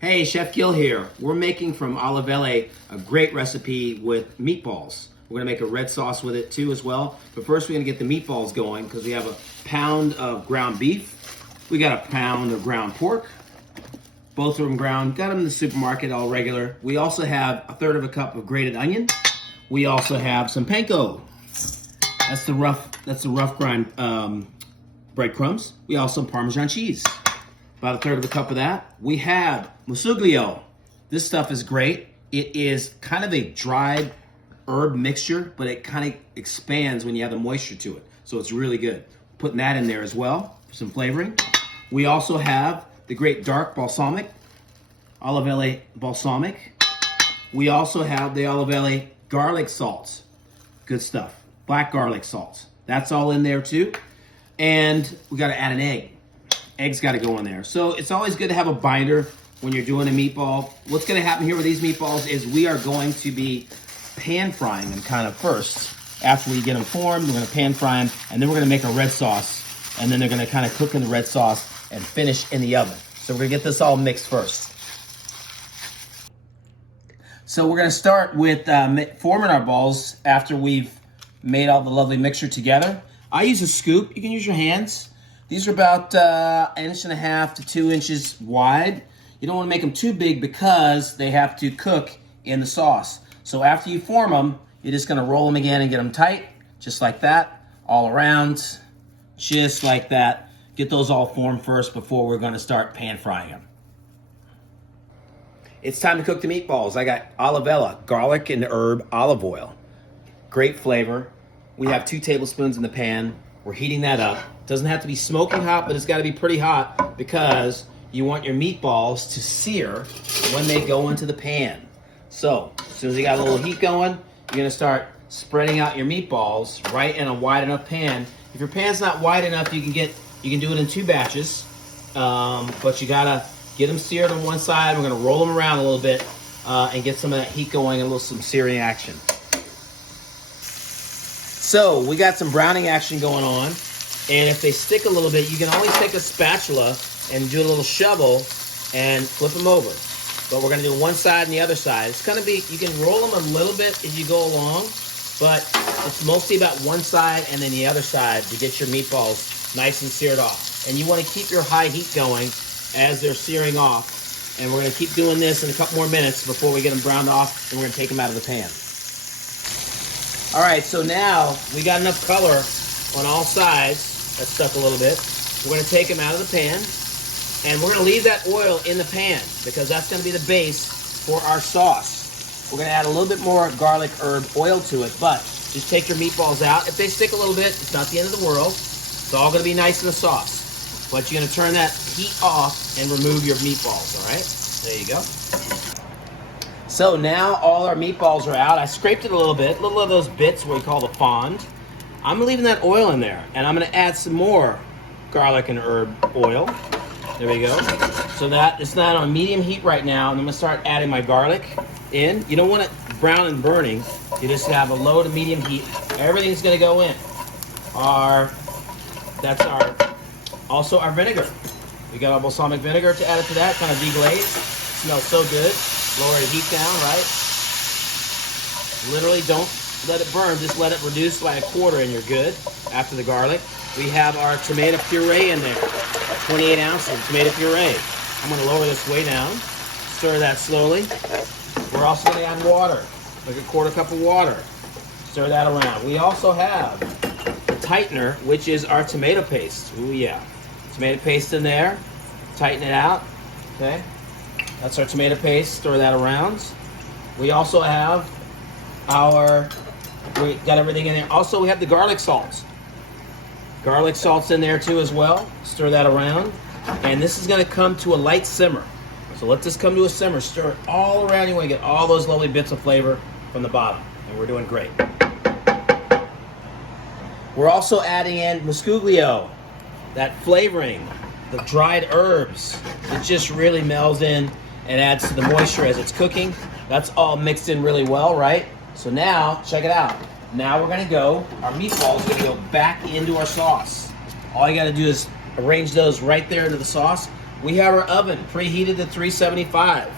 Hey, Chef Gill here. We're making from Olivelle a great recipe with meatballs. We're gonna make a red sauce with it too as well. But first we're gonna get the meatballs going because we have a pound of ground beef. We got a pound of ground pork. Both of them ground, got them in the supermarket all regular. We also have a third of a cup of grated onion. We also have some panko. That's the rough grind breadcrumbs. We also have Parmesan cheese. About a third of a cup of that. We have musuglio. This stuff is great. It is kind of a dried herb mixture, but it kind of expands when you have the moisture to it. So it's really good. Putting that in there as well for some flavoring. We also have the great dark balsamic, Olivelle balsamic. We also have the Olivelle garlic salts. Good stuff. Black garlic salts. That's all in there too. And we got to add an egg. Eggs got to go in there. So it's always good to have a binder when you're doing a meatball. What's going to happen here with these meatballs is we are going to be pan frying them kind of first. After we get them formed, we're going to pan fry them, and then we're going to make a red sauce, and then they're going to kind of cook in the red sauce and finish in the oven. So we're going to get this all mixed first. So we're going to start with forming our balls after we've made all the lovely mixture together. I use a scoop. You can use your hands. These are about 1.5 inches to 2 inches wide. You don't want to make them too big because they have to cook in the sauce. So after you form them, you're just going to roll them again and get them tight, just like that, all around, just like that. Get those all formed first before we're going to start pan frying them. It's time to cook the meatballs. I got Olivelle, garlic and herb olive oil. Great flavor. We have 2 tablespoons in the pan. We're heating that up. Doesn't have to be smoking hot, but it's got to be pretty hot because you want your meatballs to sear when they go into the pan. So as soon as you got a little heat going, you're going to start spreading out your meatballs right in a wide enough pan. If your pan's not wide enough, you can do it in 2 batches, but you gotta get them seared on one side. We're gonna roll them around a little bit and get some of that heat going and some searing action. So we got some browning action going on, and if they stick a little bit, you can always take a spatula and do a little shovel and flip them over. But we're gonna do one side and the other side. It's gonna be, you can roll them a little bit as you go along, but it's mostly about one side and then the other side to get your meatballs nice and seared off. And you wanna keep your high heat going as they're searing off. And we're gonna keep doing this in a couple more minutes before we get them browned off, and we're gonna take them out of the pan. All right, so now we got enough color on all sides. That stuck a little bit. We're gonna take them out of the pan, and we're gonna leave that oil in the pan because that's gonna be the base for our sauce. We're gonna add a little bit more garlic herb oil to it, but just take your meatballs out. If they stick a little bit, it's not the end of the world. It's all gonna be nice in the sauce. But you're gonna turn that heat off and remove your meatballs, all right? There you go. So now all our meatballs are out. I scraped it a little bit, little of those bits what we call the fond. I'm leaving that oil in there, and I'm gonna add some more garlic and herb oil. There we go. So that it's not on medium heat right now, and I'm gonna start adding my garlic in. You don't want it brown and burning. You just have a low to medium heat. Everything's gonna go in. Also our vinegar. We got our balsamic vinegar to add it to that, kind of deglaze. Smells so good. Lower the heat down, right? Literally don't let it burn, just let it reduce by 1/4 and you're good. After the garlic, we have our tomato puree in there. 28 ounces of tomato puree. I'm gonna lower this way down. Stir that slowly. We're also gonna add water, like a 1/4 cup of water. Stir that around. We also have the tightener, which is our tomato paste. Ooh yeah. Tomato paste in there. Tighten it out, okay? That's our tomato paste. Stir that around. We also have we got everything in there. Also, we have the garlic salts. Garlic salts in there too as well. Stir that around. And this is gonna come to a light simmer. So let this come to a simmer. Stir it all around. You wanna get all those lovely bits of flavor from the bottom. And we're doing great. We're also adding in musuglio, that flavoring, the dried herbs. It just really melds in and adds to the moisture as it's cooking. That's all mixed in really well, right? So now, check it out. Now we're gonna go, our meatballs are gonna go back into our sauce. All you gotta do is arrange those right there into the sauce. we have our oven preheated to 375.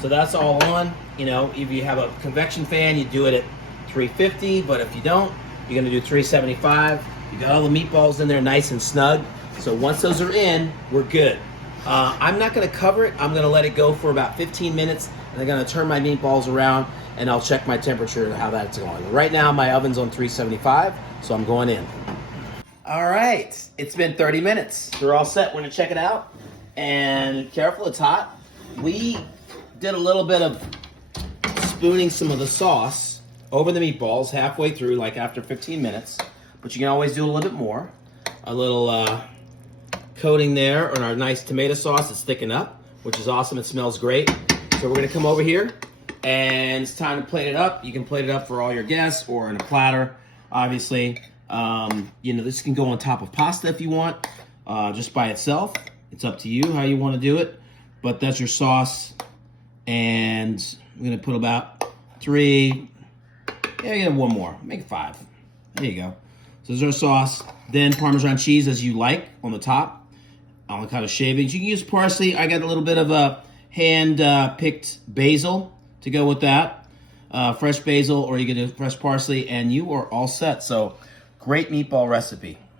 So that's all on. You know, if you have a convection fan, you do it at 350, but if you don't, you're gonna do 375. You got all the meatballs in there nice and snug. So once those are in, we're good. I'm not gonna cover it. I'm gonna let it go for about 15 minutes, and I'm gonna turn my meatballs around, and I'll check my temperature and how that's going. Right now, my oven's on 375, so I'm going in. All right, it's been 30 minutes. We're all set. We're gonna check it out. And careful, it's hot. We did a little bit of spooning some of the sauce over the meatballs halfway through, like after 15 minutes. But you can always do a little bit more. A little coating there on our nice tomato sauce that's thickened up, which is awesome. It smells great. So we're gonna come over here, and it's time to plate it up. You can plate it up for all your guests or in a platter, obviously. You know, this can go on top of pasta if you want, just by itself. It's up to you how you want to do it. But that's your sauce. And we're going to put about 3. Yeah, you have one more. Make it 5. There you go. So there's our sauce. Then Parmesan cheese as you like on the top. All the kind of shavings. You can use parsley. I got a little bit of a hand-picked basil to go with that. Fresh basil, or you can do fresh parsley, and you are all set. So great meatball recipe.